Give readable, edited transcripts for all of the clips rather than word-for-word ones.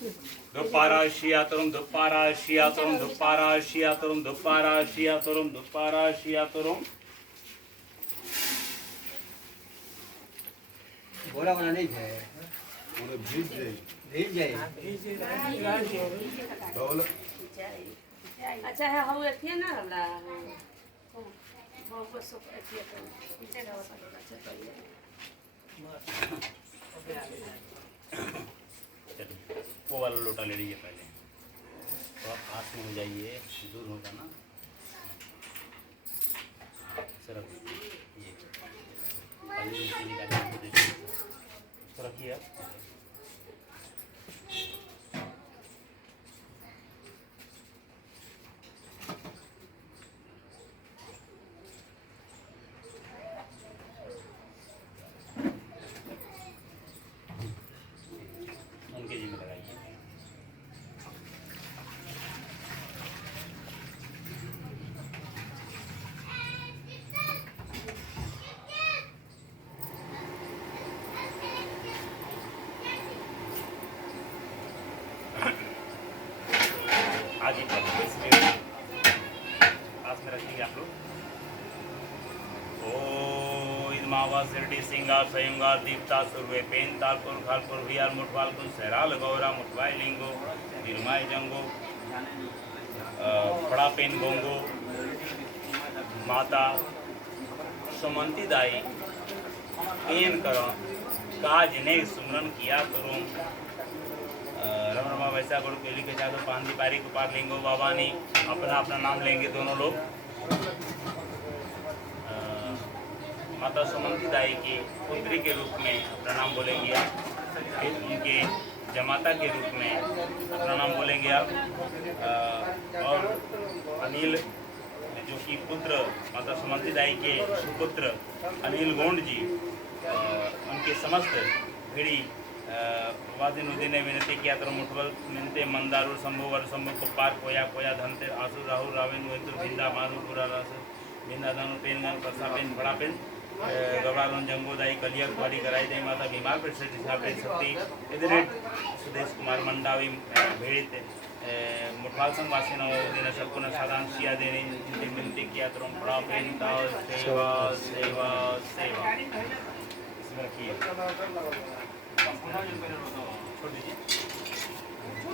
Dupparashiaturum, Dupparashiaturum, Dupparashiaturum, Dupparashiaturum, Dupparashiaturum. बोला वाला नहीं है पूरे भीज जाए भीज जाए डबल अच्छा है हम एथिए ना हमरा बहुत सब एथिए तो पीछे का वाला अच्छा तो ये चलिए वो वाला लोटा ले लीजिए पहले, तो आप हाथ में हो जाइए, दूर होगा ना सिर्फ ये पानी निकालिए, इसको रखिए आप। उनके जी में लगाइए। आज ही पास में रखेंगे आप लोग। ओ इदमावा सिरडी सिंगार संगार दीपता सुरवे पेन तालपुर खालपुर वियार मुठवालपुर सहराल गौरा मुठवाई लिंगो निर्माई जंगो बड़ा पेन गोंगो माता सुमंती दाई पेन करो काज ने सुमरन किया करूँ रमा वैसा गुरु केली के जादू पांदी पारी कुपार लिंगो बाबानी अपना अपना नाम लेंगे दोनों लोग। माता सुमंती दाई की पुत्री के रूप में अपना नाम बोलेंगे आप, फिर उनके जमाता के रूप में अपना नाम बोलेंगे आप। और अनिल जो कि पुत्र माता सुमंती दाई के सुपुत्र अनिल गोंड जी, उनके समस्त भिड़ी वादिन उदिन ने विनती किया तो मुठवल मिनते मंदारू शंभु वर शंभु कुपार कोया कोया धनते आसु राहु रावेन वेतु भिंदा मारू पूरा रास भिंदा दानु पेन गान परसा पेन बड़ा पेन गवड़ालोन जंगोदाई कलियर कुआरी कराई दे माता बीमार पर से दिशापे शक्ति इधर सुदेश कुमार मंडावी भेड़ित मुठवाल संघ वासी न दिन सबको न साधारण सिया देने जिनकी विनती किया तो बड़ा पेन ताव सेवा सेवा सेवा इसमें रखिए। छोड़ दीजिए,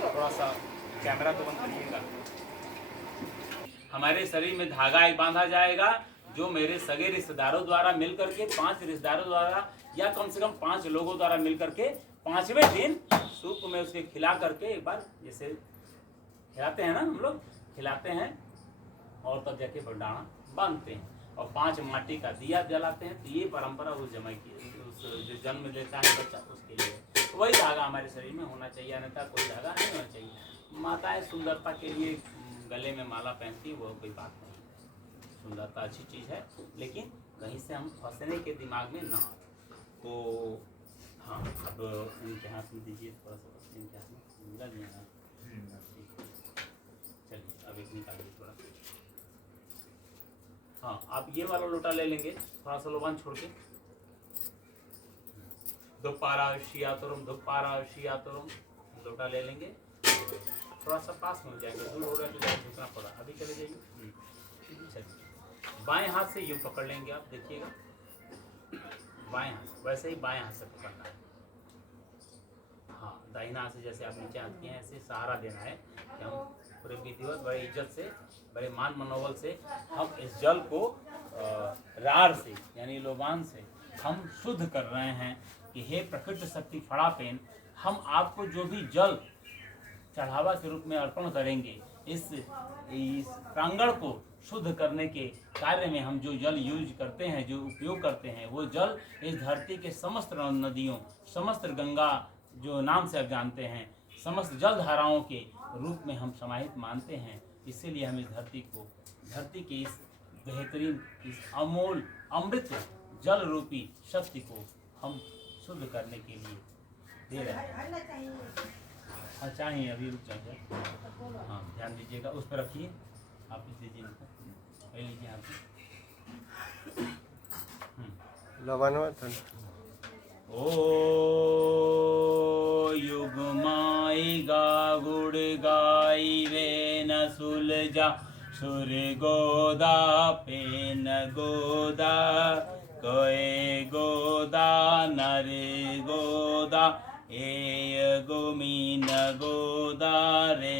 थोड़ा सा कैमरा तो बंद करिएगा। हमारे शरीर में धागा एक बांधा जाएगा जो मेरे सगे रिश्तेदारों द्वारा मिल करके 5 रिश्तेदारों द्वारा या कम से कम 5 लोगों द्वारा मिल करके 5वें दिन सूप में उसके खिला करके एक बार जैसे खिलाते हैं ना हम लोग खिलाते हैं और तब जाके बरडाना बांधते हैं और 5 माटी का दिया जलाते हैं। तो ये परंपरा उस जमा की उस जो जन्म लेता है बच्चा उसके लिए वही धागा हमारे शरीर में होना चाहिए, अन्यथा कोई धागा नहीं होना चाहिए। माताएं सुंदरता के लिए गले में माला पहनती वो कोई बात नहीं, सुंदरता अच्छी चीज़ है, लेकिन कहीं से हम फंसने के दिमाग में ना आए। तो हाँ अब इनके हाथ में दीजिए, थोड़ा सा इनके हाथ में मिला दिया ना। चलिए अब एक निकालिए थोड़ा। हाँ आप ये वाला लोटा ले लेंगे, थोड़ा सा लोबान छोड़ के। दुप्पाराशियातुरुम दुप्पाराशियातुरुम लोटा ले लेंगे, थोड़ा सा पास में हो जाएगा, दूर हो रहा है तो झुकना पड़ा। अभी चले जाइए। चलिए बाएं हाथ से यूँ पकड़ लेंगे आप, देखिएगा बाएं हाथ वैसे ही बाएं हाथ से पकड़ना है। हाँ दाहिना हाथ से जैसे आप नीचे हाथ किए हैं ऐसे सहारा देना है कि हम पूरे विधिवत बड़े इज्जत से बड़े मान मनोबल से हम इस जल को रार से यानी लोबान से हम शुद्ध कर रहे हैं कि हे प्रकृति शक्ति फड़ा पेन, हम आपको जो भी जल चढ़ावा के रूप में अर्पण करेंगे इस प्रांगण को शुद्ध करने के कार्य में हम जो जल यूज करते हैं जो उपयोग करते हैं वो जल इस धरती के समस्त नदियों समस्त गंगा जो नाम से आप जानते हैं समस्त जल धाराओं के रूप में हम समाहित मानते हैं। इसीलिए हम इस धरती की इस बेहतरीन इस अमोल अमृत जल रूपी शक्ति को हम शुद्ध करने के लिए दे रहे हैं। हाँ चाहिए अभी रुक जाइए, हाँ ध्यान दीजिएगा, उस पर रखिए आप इस दीजिए ले लीजिए आप। ओ युगमाएगा गुड़ गाई वे न सुलझा सुर गोदा पेन गोदा कोए गोदा नर गोदा ए गोमीन गोदा रे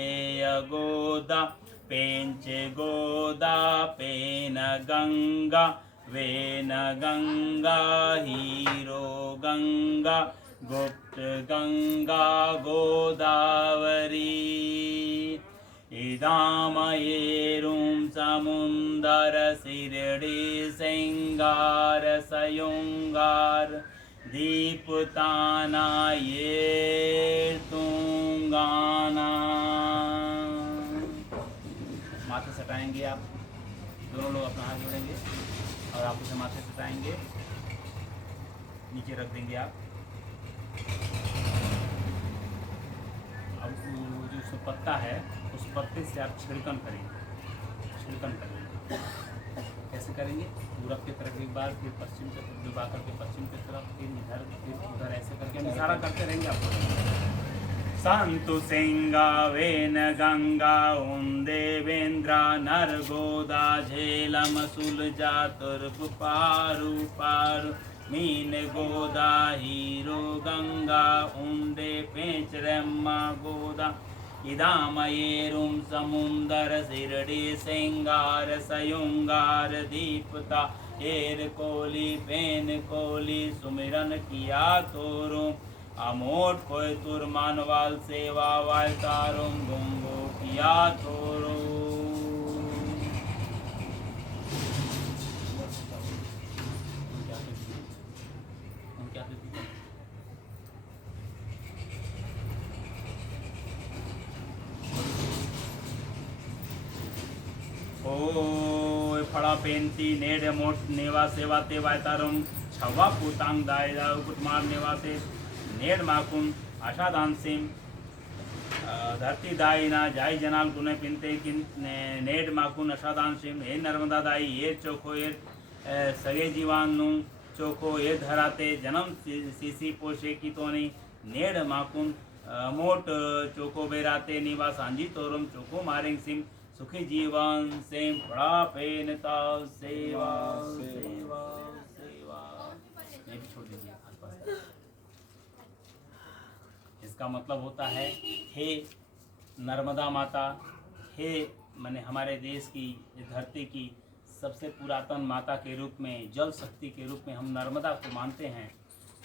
गोदा पेंच गोदा पेन गंगा वेन गंगा हीरो गंगा गुप्त गंगा गोदावरी इदामयेरुं समुन्दर शिरडी सिंगार सयुंगार दीपताना ये तुंगाना। माथे सटाएंगे आप दोनों लोग, अपना हाथ जोड़ेंगे और आप उसे माथे सटाएंगे, नीचे रख देंगे आप। अब जो उसका पत्ता है उस पत्ते से आप छिड़कन करेंगे, छिड़कन करेंगे। कैसे करेंगे? पूरब की तरफ एक बार, फिर पश्चिम की तरफ डुबा करके पश्चिम की तरफ, फिर इधर, फिर उधर, ऐसे करके हम इशारा करते रहेंगे आपको। संतु सिंगा वेन गंगा उन देवेंद्रा नरगोदा झेलम सुलझा तुर्प पारु पारु मीन गोदा हीरो गंगा उंडे पेंच रेम्मा गोदा इदामयेरुं समुंदर शिरडी सिंगार सयुंगार दीपता एर कोली पेन कोली सुमिरन किया तोरुं अमोट कोय तुर मानवाल सेवा वाल तारुं गुंगो किया तोरो। ओ फड़ा पेंती नेड मोट नेवा सेवा ते वायतारुम छवा पुतांग दाय दाव कुटमार नेवासे नेड माकुन आशादान सिम धरती दाई ना जाय जनाल गुने पिनते किन नेड माकुन आशादान सिम हे नर्मदा दाई ये चोखो ये सगे जीवान नु चोखो ये धराते जन्म सीसी पोषे की तोनी नेड माकुन मोट चोको बेराते निवा सांजी तोरम चोको मारेंग सिम सुखी जीवन सेम बड़ा पेनता सेवा सेवा सेवा। ये भी छोड़ दीजिए आसपास। इसका मतलब होता है हे नर्मदा माता, हे माने हमारे देश की धरती की सबसे पुरातन माता के रूप में, जल शक्ति के रूप में हम नर्मदा को मानते हैं,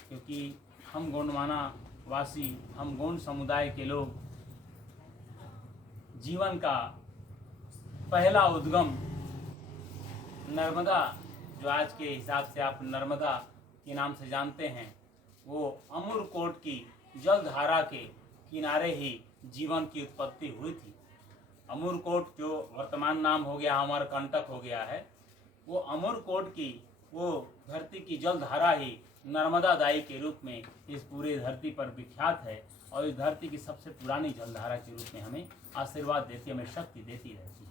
क्योंकि हम गोंडवाना वासी, हम गोंड समुदाय के लोग जीवन का पहला उद्गम नर्मदा, जो आज के हिसाब से आप नर्मदा के नाम से जानते हैं, वो अमरकोट की जलधारा के किनारे ही जीवन की उत्पत्ति हुई थी। अमरकोट जो वर्तमान नाम हो गया, अमरकंटक हो गया है, वो अमरकोट की वो धरती की जलधारा ही नर्मदा दाई के रूप में इस पूरे धरती पर विख्यात है, और इस धरती की सबसे पुरानी जलधारा के रूप में हमें आशीर्वाद देती, हमें शक्ति देती रहती है।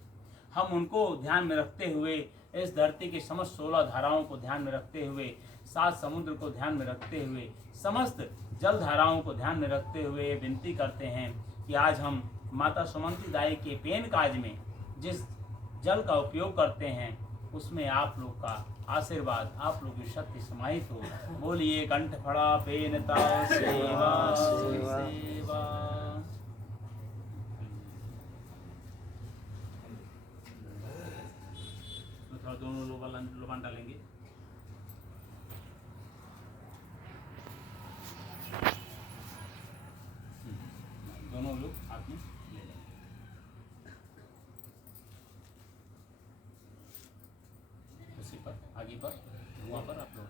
हम उनको ध्यान में रखते हुए, इस धरती के समस्त 16 धाराओं को ध्यान में रखते हुए, 7 समुद्र को ध्यान में रखते हुए, समस्त जल धाराओं को ध्यान में रखते हुए विनती करते हैं कि आज हम माता सुमंती दाई के पेन काज में जिस जल का उपयोग करते हैं, उसमें आप लोग का आशीर्वाद, आप लोग की शक्ति समाहित हो। बोलिए कंठ फड़ा पेनता सेवा सेवा। थोड़ा दोनों लोबान डालेंगे। दोनों लोग हाथ में ले लेंगे। उसी पर आगे पर वहाँ पर आप लोग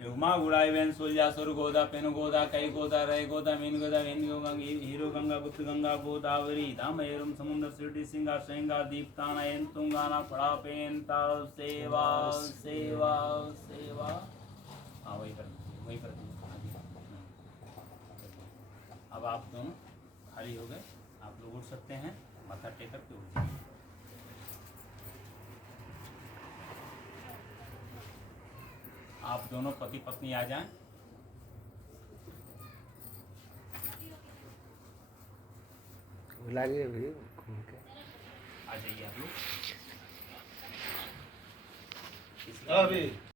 युगमा गुड़ाई वेन सुलझा सुर गोदा पेन गोदा कई गोदा रहे गोदा मीन गोदा वेन गंगा हीरो गंगा गुप्त गंगा गोदावरी धाम एरुम समुद्र शिरडी सिंगार श्रृंगार दीप्ताना एन तुंगाना फड़ा पेन ताव सेवा सेवा सेवा। हाँ वही कर अब आप दोनों खाली हो गए, आप लोग उठ सकते हैं, माथा टेक करके उठ जाइए। आप दोनों पति पत्नी आ जाएं। लगे भी घूम के आ जाइए आप लोग अभी